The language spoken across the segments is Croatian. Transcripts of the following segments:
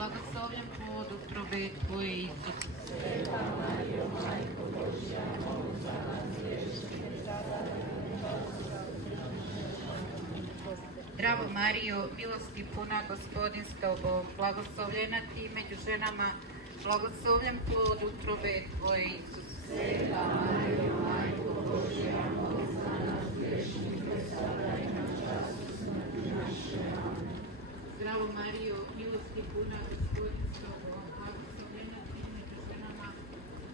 blagoslovljen plod utrobe Tvoje, Isus. Sveta Marijo, Majko Božja, moli za nas grešnike, sada i u Zdravo Marijo, milosti puna, Gospodin s Tobom, blagoslovljena Ti među ženama, blagoslovljen plod utrobe Tvoje, Isus. Sveta Marijo, Majko Božja, moli za nas grešnike, sada i na času smrti naše. Amen. Zdravo Marijo, milosti puna, Gospodin s Tobom, blagoslovljena Ti među ženama,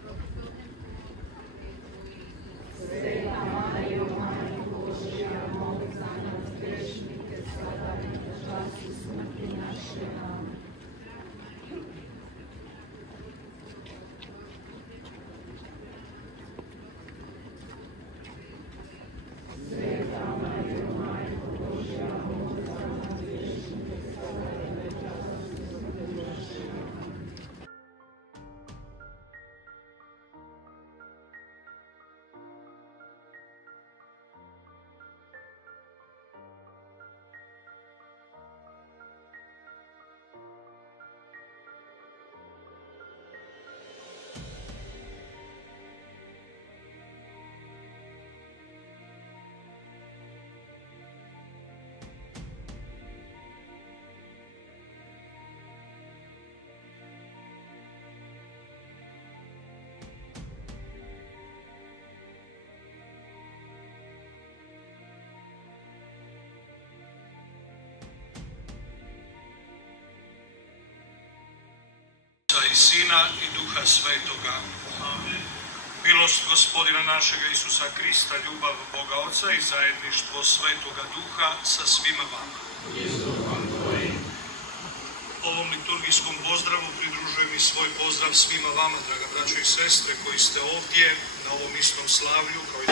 blagoslovljen plod utrobe Tvoje, Isus. Sveta Marijo, Majko Božja, moli za nas grešnike, sada i na času smrti naše. Amen. Sveta Marijo, Majko Božja, moli za nas grešnike, sada i na času smrti naše. Amen. I Sina i Duha Svetoga. Amen. Milost Gospodina našega Isusa Krista, ljubav Boga Oca i zajedništvo Svetoga Duha sa svima vama. Ovom liturgijskom pozdravu pridružujem i svoj pozdrav svima vama, draga braćo i sestre, koji ste ovdje na ovom istom slavlju kao i